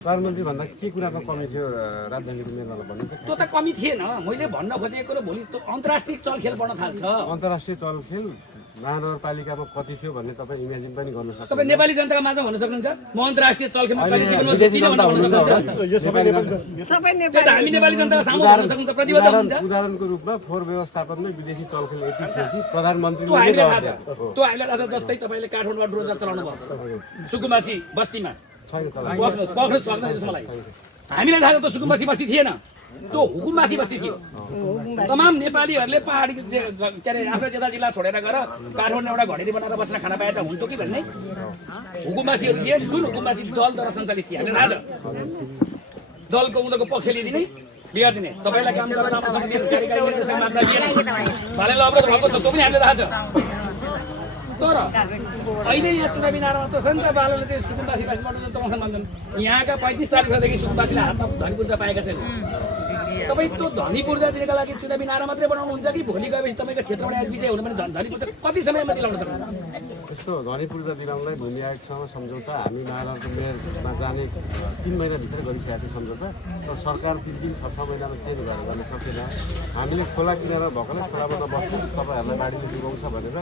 प्रधानमन्त्री भन्दा के कुरामा कमी थियो राजधानीको निर्माणलाई भन्नु त? त्यो त कमी थिएन। मैले भन्न खोजेको र भोलि अन्तर्राष्ट्रिय चलखेल बन्न थाल्छ। अन्तर्राष्ट्रिय चलखेल महानगरपालिकामा कति थियो भन्ने तपाईँ इमेजिन पनि गर्न सक्नुहुन्छ। तपाईँ नेपाली जनताको माझमा भन्न सक्नुहुन्छ म अन्तर्राष्ट्रिय चलखेलमा कहिले जीवनमा जित्दिनँ भनेर भन्न सक्नुहुन्छ? त्यो त हामी नेपाली जनताको सामु भन्न सक्नुहुन्छ, प्रतिबद्ध हुन्छ। उदाहरणको रूपमा फोहोर व्यवस्थापनमा विदेशी चलखेल यति थियो कि प्रधानमन्त्रीले त्यो हामीलाई थाहा छ। त्यो हामीलाई थाहा छ। जस्तै तपाईँले काठमाडौँमा ड्रोजर चलाउनु भयो सुकुम्बासी बस्तीमा, छैन चलाएको। पक्र्नु सक्दैन मलाई। हामीलाई थाहा छ त्यो सुकुम्बासी बस्ती थिएन, त्यो हुकुमबासी बस्ती थियो। तमाम नेपालीहरूले पहाडी के अरे आफ्नो जेता जिल्ला छोडेर गएर काठमाडौँ एउटा घडेरी बनाएर बस्न खाना पाए त हुन्थ्यो कि भन्ने हुकुमबासीहरू थिए, जुन हुकुमबासी दलद्वारा सञ्चालित थिए। हामीलाई थाहा छ। दलको उनीहरूको पक्ष लिइदिने बिगारिदिने, तपाईँलाई काम गरेर राम्रोसँग मान्दा दिएन, भालेलाई अवरोध भएको छ, त्यो पनि हामीलाई थाहा छ। तर अहिले यहाँ चुनावी नारामा त छ नि त, बालले चाहिँ सुकुम्बासीबाट चलाउँछन् भन्छन्। यहाँका 35 सालदेखि सुकुम्बासीले हातमा धनी पूर्जा पाएका छैन। तपाईँ त्यो धनी पूर्जा दिनको लागि चुनावी नारा मात्रै बनाउनुहुन्छ कि भोलि गएपछि तपाईँको क्षेत्रमा आएर विजय हुनु भने धनी पूर्जा कति समयमा दिलाउन सक्नुहुन्छ? यस्तो धनी पूर्जा दिलाउनलाई भूमि आयोगसँग सम्झौता हामी महाराजको मेयरमा जाने 3 महिनाभित्र गरिसकेको थियो सम्झौता। तर सरकार 3 6 महिनामा चेन्ज गरेर गर्न सकेन। हामीले खोला किनारा भएकोलाई खोलामा नबस्नु, तपाईँहरूलाई बाढीले डुबाउँछ भनेर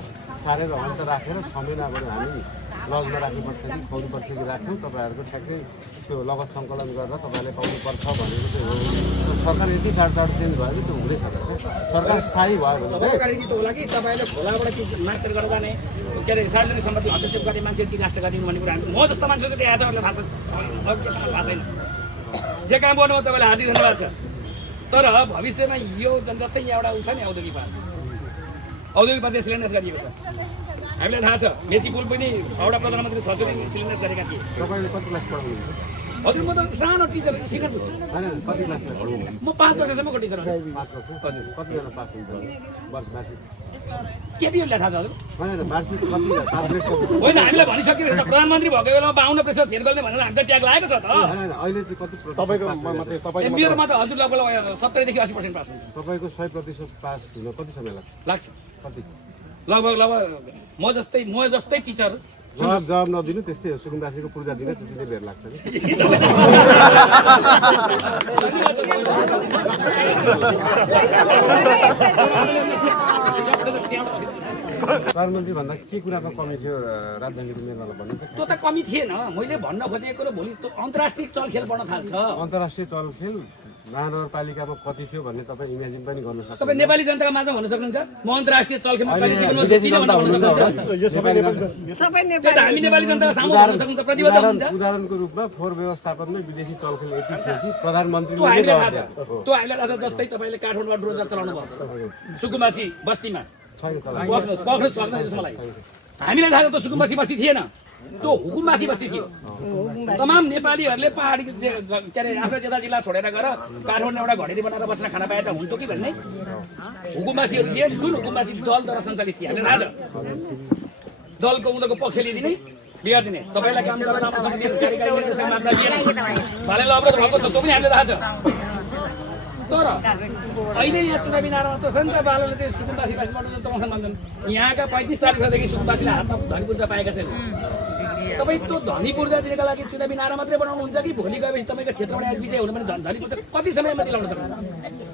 सारेर अन्त राखेर 6 महिना अगाडि हामी लजमा राख्नुपर्छ कि खुवाउनुपर्छ कि राख्छौँ। तपाईँहरूको ठ्याक्कै त्यो लगत सङ्कलन गरेर तपाईँहरूले पाउनुपर्छ भनेको चाहिँ हो। सरकार यति चाडचाड चेन्ज भयो कि त्यो हुँदै सक्छ। सरकार स्थायी भयो भने तपाईँको गाडी त होला कि तपाईँले खोलाबाट मार्चर गरेर जाने के अरे सार्वजनिक सम्पत्ति हस्तक्षेप गर्ने मान्छे कि राष्ट्रघाती भन्ने कुरा म जस्तो मान्छे चाहिँ त्यहाँ छ भनेर थाहा छ, अरू के छ थाहा छैन। जे काम गर्नुमा तपाईँलाई हार्दिक धन्यवाद छ। तर भविष्यमा यो जस्तै यहाँ एउटा उ छ नि औद्योगिक पार्क औद्योगिक शिलान्यास गरिएको छ। हामीलाई थाहा छ मेची पुल पनि 6वटा प्रधानमन्त्री सचिवले शिलान्यास गरेका थिए। तपाईँले कति क्लास पढाउनुहुन्छ? हजुर म त सानो टिचर सिनियर बुझ्छु। होइन कति क्लास पढाउनु? म 5 वर्षसम्मको टिचर हो। 5 वर्ष? हजुर कतिजना पास हुन्छ वर्ष मार्कसिट? केपीओलाई थाहा छ हजुर? होइन मार्कसिट कति पास रेट कति? होइन हामीलाई भनिसक्यो त प्रधानमन्त्री भएको बेलामा 52% फेल गर्ने भनेर हामी त ट्याग लागेको छ त। होइन अहिले चाहिँ कति तपाईँको मात्रै तपाईँ मेरोमा त हजुर लगभग 70 देखि 80% पास हुन्छ। तपाईँको 100% पास हुन कति समय लाग्छ? कति? लगभग म जस्तै टिचर जवाब नदिनु त्यस्तै हो। सुकुम्बासीको पूर्जा दिन त्यति नै बेर लाग्छ नि। प्रधानमन्त्री भन्दा के कुरामा कमी थियो राजधानीको निर्माणलाई भन्नु त? त्यो त कमी थिएन। मैले भन्न खोजेको र भोलि अन्तर्राष्ट्रिय चलखेल बन्न थाल्छ। अन्तर्राष्ट्रिय चलखेल महानगरपालिकामा कति थियो भन्ने तपाईँ इमेजिन पनि गर्न सक्नुहुन्छ। तपाईँ नेपाली जनताको माझमा भन्न सक्नुहुन्छ म अन्तर्राष्ट्रिय चलखेलमा कहिले जीवनमा जित्दिनँ भनेर भन्न सक्नुहुन्छ? त्यो त हामी नेपाली जनताको सामु भन्न सक्नुहुन्छ, प्रतिबद्ध हुन्छ। उदाहरणको रूपमा फोहोर व्यवस्थापनमा विदेशी चलखेल यति थियो कि प्रधानमन्त्रीले त्यो हामीलाई थाहा छ। त्यो हामीलाई थाहा छ। जस्तै तपाईँले काठमाडौँमा ड्रोजर चलाउनु भयो सुकुम्बासी बस्तीमा, छैन चलाएको। पक्र्नु सक्दैन मलाई। हामीलाई थाहा छ त्यो सुकुम्बासी बस्ती थिएन, त्यो हुकुमबासी बस्ती थियो। तमाम नेपालीहरूले पहाडी के अरे आफ्नो जेता जिल्ला छोडेर गएर काठमाडौँ एउटा घडेरी बनाएर बस्न खाना पाए त हुन्थ्यो कि भन्ने हुकुमबासीहरू थिए, जुन हुकुमबासी दलद्वारा सञ्चालित थिए। हामीलाई थाहा छ। दलको उनीहरूको पक्ष लिइदिने बिगारिदिने, तपाईँलाई काम गरेर राम्रोसँग मान्दा दिएन, भालेलाई अवरोध भएको छ, त्यो पनि हामीलाई थाहा छ। तर अहिले यहाँ चुनावी नारामा त छ नि त, बालले चाहिँ सुकुम्बासीबाट चलाउँछन् भन्छन्। यहाँका 35 सालदेखि सुकुम्बासीले हातमा धनी पूर्जा पाएका छैन। तपाईँ त्यो धनी पूर्जा दिनको लागि चुनावी नारा मात्रै बनाउनुहुन्छ कि भोलि गएपछि तपाईँको क्षेत्रमा आएर विजय हुनु भने धनी पूर्जा कति समयमा दिलाउन सक्नुहुन्छ?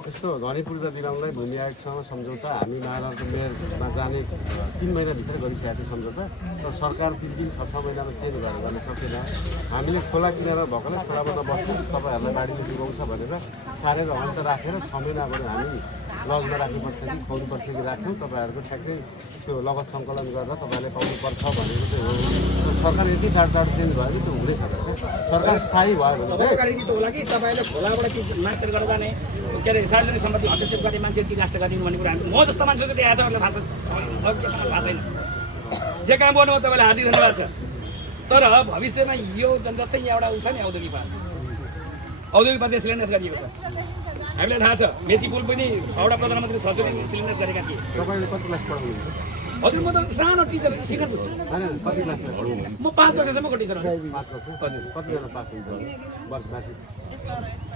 यस्तो धनी पूर्जा दिलाउनलाई भूमि आयोगसँग सम्झौता हामी महाराजको मेयरमा जाने 3 महिनाभित्र गरिसकेको थियो सम्झौता। तर सरकार 3 6 महिनामा चेन्ज गरेर गर्न सकेन। हामीले खोला किनारा भएकोलाई खोलामा नबस्नु, तपाईँहरूलाई बाढीले डुबाउँछ भनेर सारेर अन्त राखेर 6 महिना अगाडि हामी लजमा राख्नुपर्छ कि खुवाउनुपर्छ कि राख्छौँ। तपाईँहरूको ठ्याक्कै त्यो लगत सङ्कलन गरेर तपाईँहरूले पाउनुपर्छ भनेको चाहिँ हो। सरकार यति चाडचाड चेन्ज भयो कि त्यो हुँदै सक्छ। सरकार स्थायी भयो भने तपाईँको गाडी त होला कि तपाईँले खोलाबाट मार्चर गरेर जाने के अरे सार्वजनिक सम्पत्ति हस्तक्षेप गर्ने मान्छे कि राष्ट्रघाती भन्ने कुरा म जस्तो मान्छे चाहिँ त्यहाँ छ भनेर थाहा छ, अरू के छ थाहा छैन। जे काम गर्नुमा तपाईँलाई हार्दिक धन्यवाद छ। तर भविष्यमा यो जस्तै यहाँ एउटा उ छ नि औद्योगिक पार्क शिलान्यास गरिएको छ। हामीलाई थाहा छ मेची पुल पनि 6वटा प्रधानमन्त्री सचिवले शिलान्यास गरेका थिए। तपाईँले कति क्लास पढाउनुहुन्छ? हजुर म त सानो टिचर सिकाउनु बुझ्छु होइन कति क्लासमा पढ्नु म 5 वर्षसम्मको टिचर हो 5 वर्ष हजुर कतिजना पास हुन्छ वर्ष वार्षिक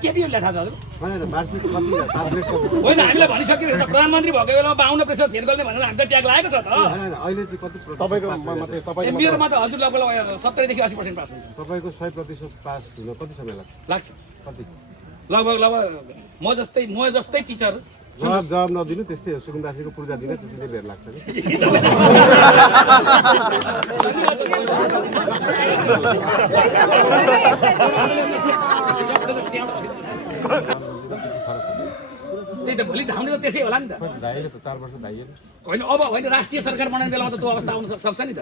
केपीओले थाहा छ हजुर होइन वार्षिक कति पास रेट कति होइन हामीलाई भनिसक्यो त प्रधानमन्त्री भएको बेलामा 52% फेल गर्ने भनेर हामी त ट्याग लागेको छ त होइन अहिले चाहिँ कति तपाईँको मात्रै तपाईँ मेरोमा त हजुर लगभग 70 देखि 80% पास हुन्छ तपाईँको 100% पास हुन कति समय लाग्छ लाग्छ कति लगभग म जस्तै टिचर जवाब नदिनु त्यस्तै हो सुकुम्बासीको पूर्जा दिन त्यति नै बेर लाग्छ नि त्यही त भोलि धाउने त त्यसै होला नि त धाइले त 4 वर्ष धाइएन होइन अब होइन राष्ट्रिय सरकार बनाउने बेलामा त त्यो अवस्था आउन सक्छ नि त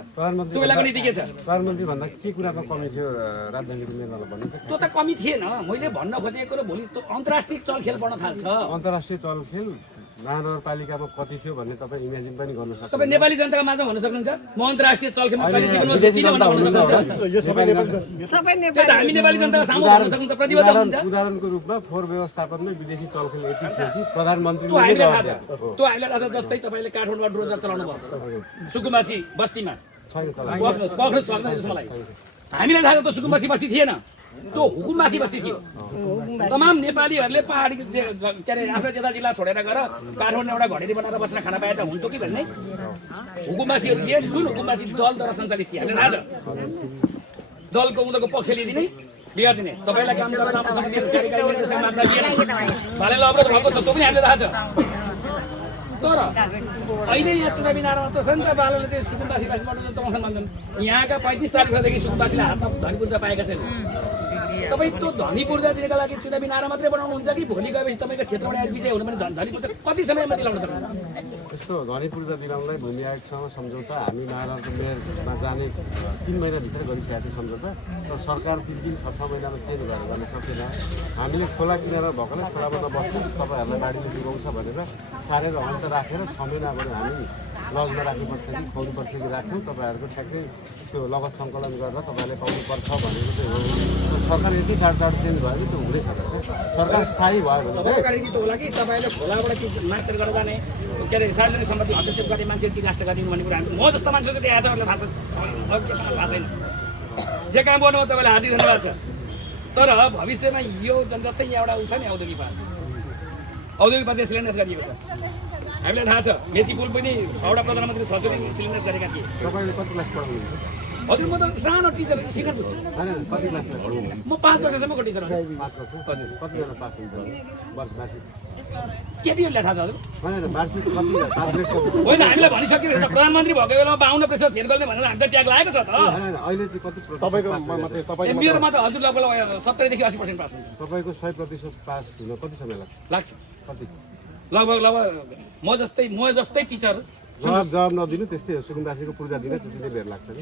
त्यो बेलाको नीति के छ प्रधानमन्त्री भन्दा के कुराको कमी थियो राजधानी निर्माणलाई भन्नु त त्यो त कमी थिएन मैले भन्न खोजेको र भोलि त्यो अन्तर्राष्ट्रिय चलखेल बढ्न थाल्छ अन्तर्राष्ट्रिय चलखेल महानगरपालिकामा कति थियो भन्ने तपाईँ इमेजिन पनि गर्न सक्नुहुन्छ तपाईँ नेपाली जनताको माझमा भन्न सक्नुहुन्छ म अन्तर्राष्ट्रिय चलखेलमा कहिले जीवनमा जित्दिनँ भनेर भन्न सक्नुहुन्छ त्यही त हामी नेपाली जनताको सामु भन्न सक्नुहुन्छ प्रतिबद्ध हुन्छ उदाहरणको रूपमा फोहोर व्यवस्थापनमै विदेशी चलखेल यति थियो कि प्रधानमन्त्रीले त्यो हामीलाई थाहा छ त्यो हामीलाई थाहा छ जस्तै तपाईँले काठमाडौँमा ड्रोजर चलाउनु भयो सुकुम्बासी बस्तीमा छैन चल पक्नु सक्दैन मलाई हामीलाई थाहा छ त्यो सुकुम्बासी बस्ती थिएन त्यो हुकुमबासी बस्ती थियो तमाम नेपालीहरूले पहाडी के अरे आफ्नो जता जिल्ला छोडेर गएर काठमाडौँ एउटा घडेरी बनाएर बसेर खाना पाए त हुन्थ्यो कि भन्ने हुकुमबासीहरू थिए जुन हुकुमबासी दलद्वारा सञ्चालित थिए हामीलाई थाहा छ दलको उनीहरूको पक्ष लिइदिने बिगारिदिने तपाईँलाई काम गरेर राम्रोसँग दिने कार्यकारी निर्देशक माग्दा दिएन भालेलाई अवरोध भएको छ त्यो पनि हामीले थाहा छ तर अहिले यहाँ चुनावी नारामा त छ नि त बालले चाहिँ सुकुम्बासीबाट चलाउँछन् भन्छन् यहाँका 35 सालदेखि सुकुम्बासीले हातमा धनी पूर्जा पाएका छैन तपाईँ त्यो धनी पूर्जा दिनका लागि चुनावी नारा मात्रै बनाउनुहुन्छ कि भोलि गएपछि तपाईँको क्षेत्रमा आएर विजय हुनु भने धनी पूर्जा कति समयमा दिलाउन सक्नुहुन्छ यस्तो धनी पूर्जा दिलाउनलाई भूमि आयोगसँग सम्झौता हामी महाराजको मेयरमा जाने 3 महिनाभित्र गरिसकेका थियौँ सम्झौता तर सरकार 3 दिन 6 महिनामा चेन्ज गरेर गर्न सकेन हामीले खोला किनारा भएकोले खोलामा नबस्नु तपाईँहरूलाई बाढीले जोगाउँछ भनेर सारेर अन्त राखेर 6 महिना अगाडि हामी लजमा राख्नुपर्छ कि खुवाउनुपर्छ कि राख्छौँ तपाईँहरूको ठ्याक्कै त्यो लगत सङ्कलन गरेर तपाईँहरूले पाउनुपर्छ भनेको चाहिँ हो सरकार यति चाँडो चेन्ज भयो कि त्यो हुँदै सक्छ सरकार स्थायी भयो भने चाहिँ त होला कि तपाईँले खोलाबाट मार्चर गरेर जाने के अरे सार्वजनिक सम्पत्ति हस्तक्षेप गर्ने मान्छे कि राष्ट्र गर्ने भन्ने कुरा म जस्तो मान्छे चाहिँ त्यहाँ छ थाहा छ अरू के छ थाहा छैन जे काम गर्नु तपाईँलाई हार्दिक धन्यवाद छ तर भविष्यमा यो जस्तै यहाँ एउटा उ छ नि औद्योगिक पार्क सिलिन्डर्स गरिएको छ हामीलाई थाहा छ मेची पुल पनि 6वटा प्रधानमन्त्री 6 सिलिन्डर्स गरेका थिए तपाईँले कति क्लास पढाउनुहुन्छ हजुर म त सानो टिचर सिकाउनु बुझ्छु होइन कति क्लासमा पढ्नु म 5 वर्षसम्मको टिचर हो 5 वर्ष हजुर कतिजना पास हुन्छ वर्ष वार्षिक केपीओले थाहा छ हजुर होइन वार्षिक कति पास रेट कति होइन हामीलाई भनिसक्यो त प्रधानमन्त्री भएको बेलामा 52% फेल गर्ने भनेर हामी त ट्याग लागेको छ त होइन अहिले चाहिँ कति तपाईँको मात्रै तपाईँ मेरोमा त हजुर लगभग 70 देखि 80% पास हुन्छ तपाईँको 100% पास हुन कति समय लाग्छ लाग्छ कति लगभग म जस्तै टिचर जवाब नदिनु त्यस्तै हो सुकुम्बासीको पूर्जा दिन त्यति नै बेर लाग्छ नि